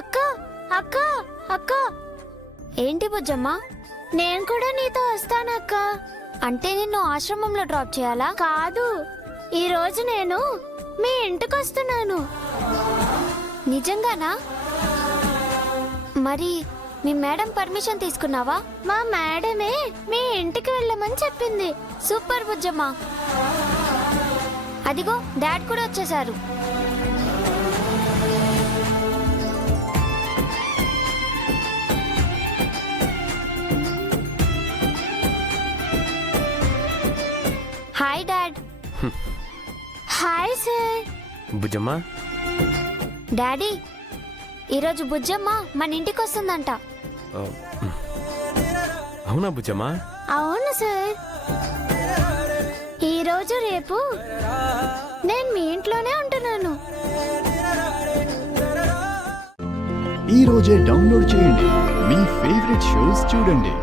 అక్క అక్క అక్క, ఏంటి బుజ్జమ్మ? నేను కూడా నీతో వస్తానక్క. అంటే నిన్ను ఆశ్రమంలో డ్రాప్ చేయాలా? కాదు, ఈ రోజు నేను మీ ఇంటికి వస్తున్నాను. నిజంగానా? మరి మీ మేడం పర్మిషన్ తీసుకున్నావా? మా మేడమే మీ ఇంటికి వెళ్ళమని చెప్పింది. సూపర్ బుజ్జమ్మ. అదిగో డాడ్ కూడా వచ్చేసారు. Hi dad. Hi sir. Bujjamma, daddy, ఈరోజు బుజ్జమ్మ మన ఇంటికి వస్తుందంట. అవునా బుజ్జమ్మ? అవును సార్. ఈరోజు రేపు నేను మీ ఇంట్లోనే ఉంటున్నాను. ఈ రోజే డౌన్లోడ్ చేయండి, మీ ఫేవరెట్ షోస్ చూడండి.